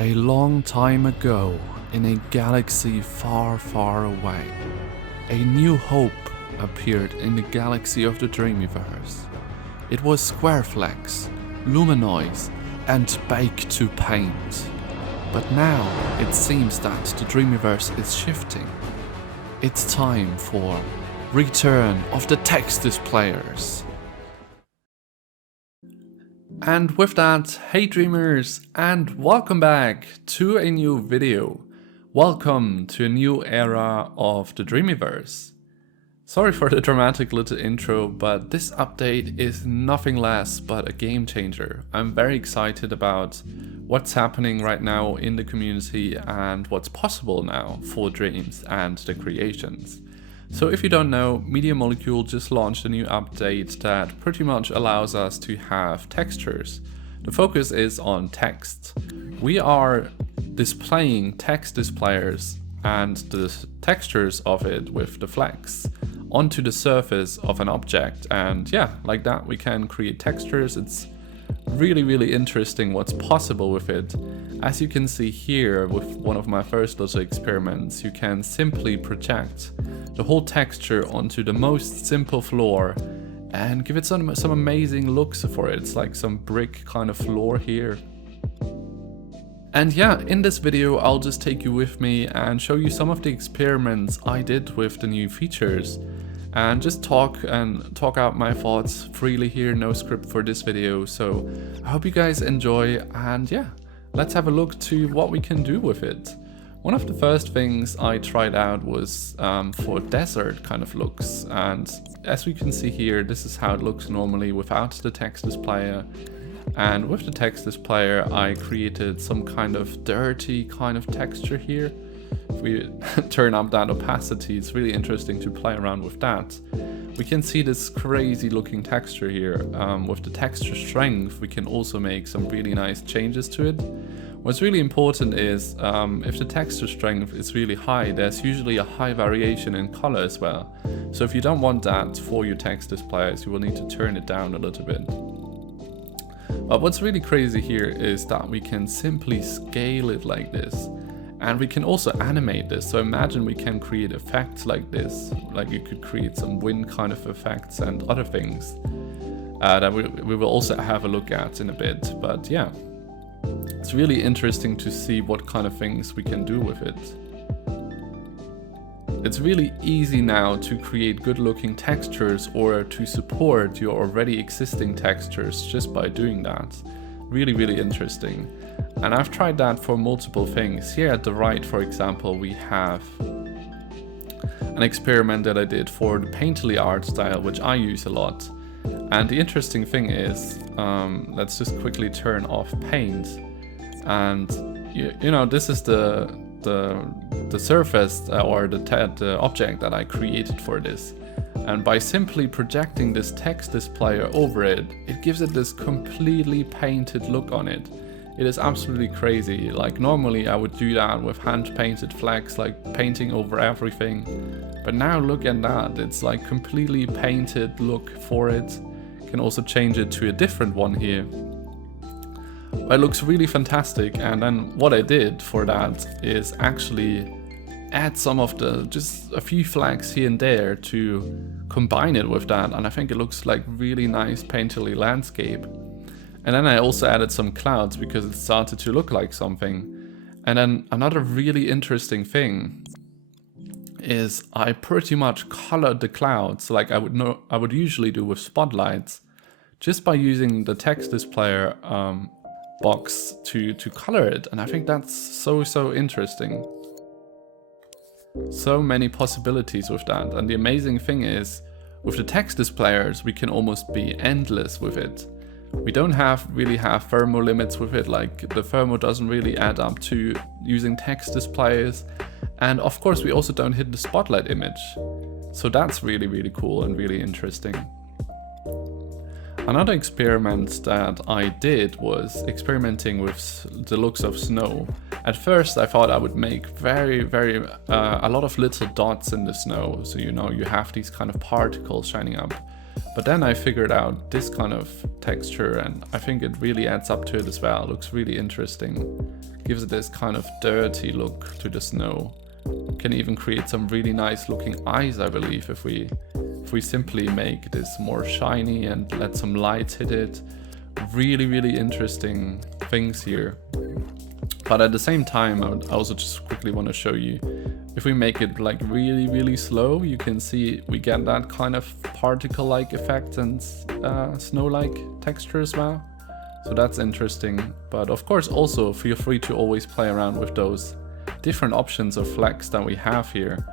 A long time ago, in a galaxy far, far away, a new hope appeared in the galaxy of the Dreamiverse. It was squareflex, luminoise, and baked to paint. But now it seems that the Dreamiverse is shifting. It's time for Return of the Text Displayers. And with that, hey dreamers, and welcome back to a new video. Welcome to a new era of the Dreamiverse. Sorry for the dramatic little intro, but this update is nothing less but a game changer. I'm very excited about what's happening right now in the community and what's possible now for Dreams and the creations. So if you don't know, MediaMolecule just launched a new update that pretty much allows us to have textures. The focus is on text. We are displaying text displayers and the textures of it with the flex onto the surface of an object, and yeah, like that we can create textures. It's really interesting what's possible with it. As you can see here with one of my first little experiments, you can simply project the whole texture onto the most simple floor and give it some amazing looks for it. It's like some brick kind of floor here. And yeah, in this video I'll just take you with me and show you some of the experiments I did with the new features and just talk out my thoughts freely here, no script for this video. So I hope you guys enjoy, and yeah, let's have a look to what we can do with it. One of the first things I tried out was for desert kind of looks, and as we can see here, this is how it looks normally without the text displayer. And with the text displayer I created some kind of dirty kind of texture here. If we turn up that opacity, it's really interesting to play around with that. We can see this crazy looking texture here. With the texture strength we can also make some really nice changes to it. What's really important is if the texture strength is really high, there's usually a high variation in color as well. So if you don't want that for your text displayers, you will need to turn it down a little bit. But what's really crazy here is that we can simply scale it like this. And we can also animate this. So imagine we can create effects like this. Like you could create some wind kind of effects and other things that we will also have a look at in a bit. But yeah, it's really interesting to see what kind of things we can do with it. It's really easy now to create good looking textures or to support your already existing textures just by doing that. Really interesting. And I've tried that for multiple things. Here at the right, for example, we have an experiment that I did for the painterly art style, which I use a lot. And the interesting thing is, let's just quickly turn off paint. And you know, this is the surface or the object that I created for this. And by simply projecting this text displayer over it, it gives it this completely painted look on it. It is absolutely crazy. Like normally I would do that with hand painted flex, like painting over everything. But now look at that, it's like completely painted look for it. You can also change it to a different one here. But it looks really fantastic. And then what I did for that is actually add some of just a few flags here and there to combine it with that, and I think it looks like really nice painterly landscape. And then I also added some clouds because it started to look like something. And then another really interesting thing is I pretty much colored the clouds like I would usually do with spotlights, just by using the text displayer box to color it. And I think that's so interesting. So many possibilities with that. And the amazing thing is, with the text displayers we can almost be endless with it. We don't really have thermo limits with it, like the thermo doesn't really add up to using text displayers. And of course we also don't hit the spotlight image. So that's really cool and really interesting. Another experiment that I did was experimenting with the looks of snow. At first I thought I would make a lot of little dots in the snow, so you know you have these kind of particles shining up. But then I figured out this kind of texture, and I think it really adds up to it as well. It looks really interesting. gives it this kind of dirty look to the snow. You can even create some really nice looking eyes, I believe, if we simply make this more shiny and let some light hit it. Really interesting things here. But at the same time, I also just quickly want to show you, if we make it like really slow, you can see we get that kind of particle-like effect and snow-like texture as well. So that's interesting. But of course also feel free to always play around with those different options of flex that we have here.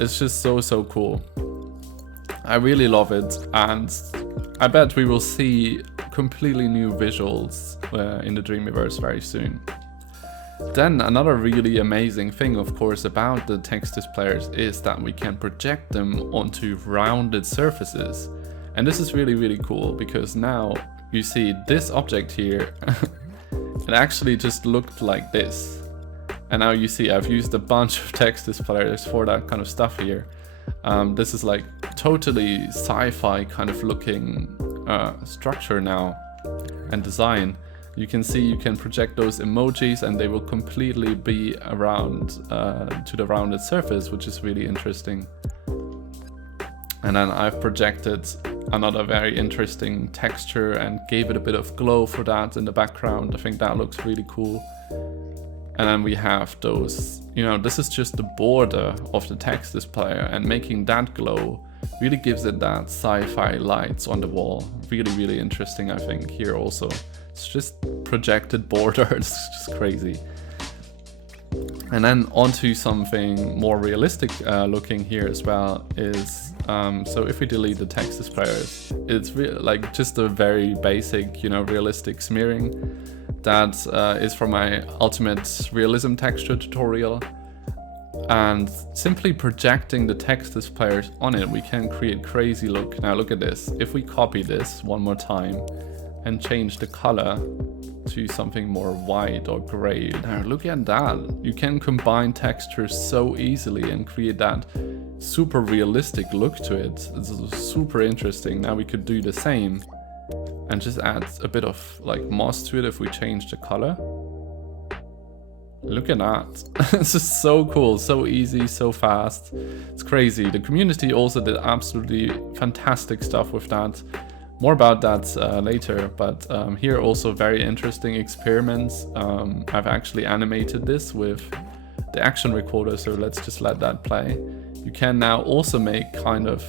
It's just so cool. I really love it, and I bet we will see completely new visuals in the Dreamiverse very soon. Then another really amazing thing, of course, about the text displayers is that we can project them onto rounded surfaces. And this is really cool, because now you see this object here, it actually just looked like this. And now you see I've used a bunch of text displayers for that kind of stuff here. This is like totally sci-fi kind of looking structure now and design. You can see you can project those emojis and they will completely be around to the rounded surface, which is really interesting. And then I've projected another very interesting texture and gave it a bit of glow for that in the background. I think that looks really cool. And then we have those, you know, this is just the border of the text displayer, and making that glow really gives it that sci-fi lights on the wall. Really interesting, I think, here also. It's just projected border, it's just crazy. And then onto something more realistic looking here as well is, so if we delete the text displayers, it's like just a very basic, you know, realistic smearing. That is from my ultimate realism texture tutorial. And simply projecting the text displayers on it, we can create crazy look. Now look at this. If we copy this one more time and change the color to something more white or gray, now look at that. You can combine textures so easily and create that super realistic look to it. It's super interesting. Now we could do the same and just add a bit of like moss to it if we change the color. Look at that. This is so cool, so easy, so fast. It's crazy. The community also did absolutely fantastic stuff with that. More about that later, but here also very interesting experiments. I've actually animated this with the action recorder, so let's just let that play. You can now also make kind of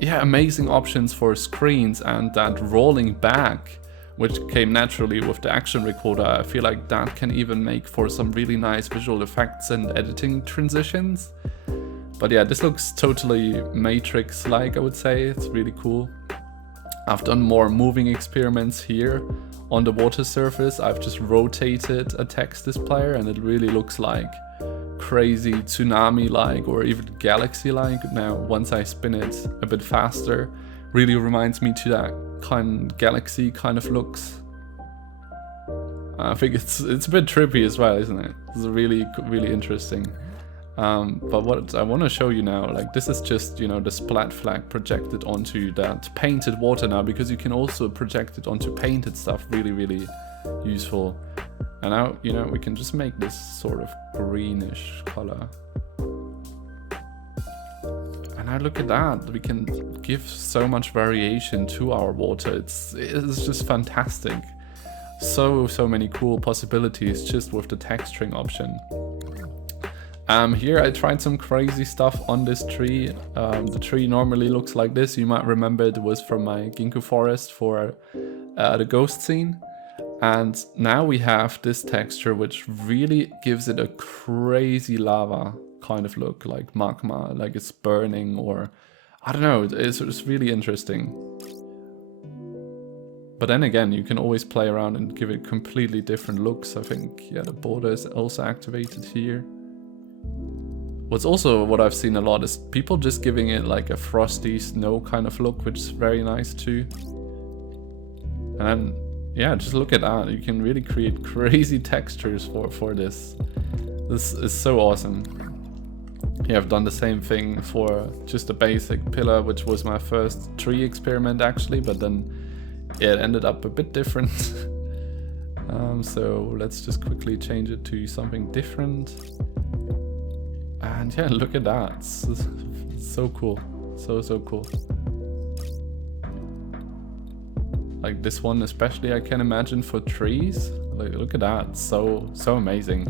amazing options for screens, and that rolling back, which came naturally with the action recorder. I feel like that can even make for some really nice visual effects and editing transitions. But yeah, this looks totally Matrix-like, I would say. It's really cool. I've done more moving experiments here on the water surface. I've just rotated a text displayer and it really looks like crazy tsunami-like or even galaxy-like. Now once I spin it a bit faster, really reminds me to that kind of galaxy kind of looks. I think it's a bit trippy as well, isn't it? It's really interesting. But what I want to show you now, like this is just, you know, the splat flag projected onto that painted water now, because you can also project it onto painted stuff. Really useful. And now, you know, we can just make this sort of greenish color. And now look at that, we can give so much variation to our water. It's just fantastic. So many cool possibilities just with the texturing option. Here I tried some crazy stuff on this tree. The tree normally looks like this. You might remember it was from my ginkgo forest for the ghost scene. And now we have this texture which really gives it a crazy lava kind of look, like magma, like it's burning, or I don't know, it's really interesting. But then again, you can always play around and give it completely different looks. I think, yeah, the border is also activated here. What's also what I've seen a lot is people just giving it like a frosty snow kind of look, which is very nice too. And then, yeah, just look at that. You can really create crazy textures for this. This is so awesome. Yeah, I've done the same thing for just a basic pillar, which was my first tree experiment actually, but then it ended up a bit different. So let's just quickly change it to something different. And yeah, look at that. It's so cool. So cool. Like this one especially, I can imagine for trees. Like, look at that. So amazing.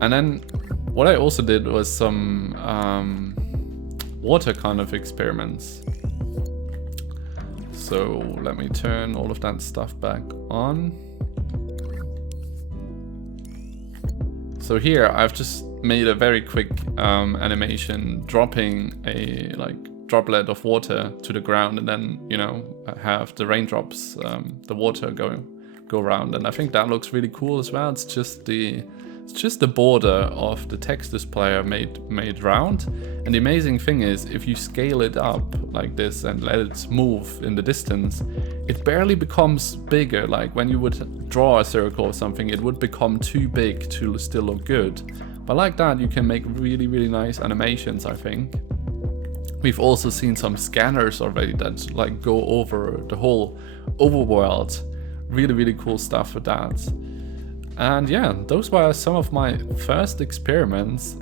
And then what I also did was some water kind of experiments. So let me turn all of that stuff back on. So here I've just made a very quick animation dropping a droplet of water to the ground, and then, you know, have the raindrops, the water go around, and I think that looks really cool as well. It's just the border of the text displayer made round, and the amazing thing is, if you scale it up like this and let it move in the distance, it barely becomes bigger. Like when you would draw a circle or something, it would become too big to still look good. But like that, you can make really nice animations, I think. We've also seen some scanners already that like go over the whole overworld. Really cool stuff with that. And yeah, those were some of my first experiments.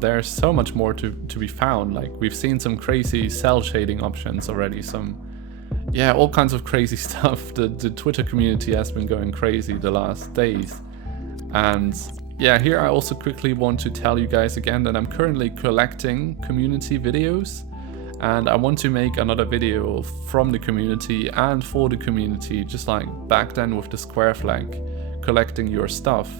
There's so much more to be found. Like we've seen some crazy cell shading options already, all kinds of crazy stuff. The Twitter community has been going crazy the last days. And yeah, here I also quickly want to tell you guys again that I'm currently collecting community videos, and I want to make another video from the community and for the community, just like back then with the square flag, collecting your stuff.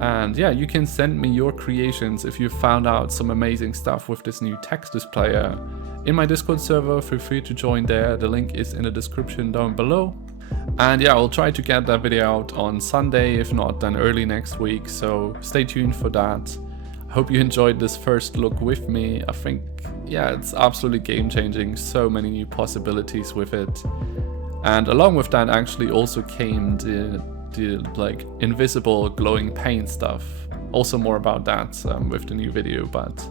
And yeah, you can send me your creations if you found out some amazing stuff with this new text displayer in my Discord server. Feel free to join there. The link is in the description down below. And yeah, I'll try to get that video out on Sunday, if not then early next week, so stay tuned for that. I hope you enjoyed this first look with me. I think, yeah, it's absolutely game changing. So many new possibilities with it. And along with that actually also came the like invisible glowing paint stuff. Also more about that with the new video. But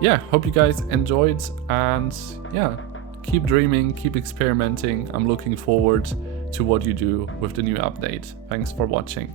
yeah, hope you guys enjoyed, and yeah, keep dreaming, keep experimenting. I'm looking forward to what you do with the new update. Thanks for watching.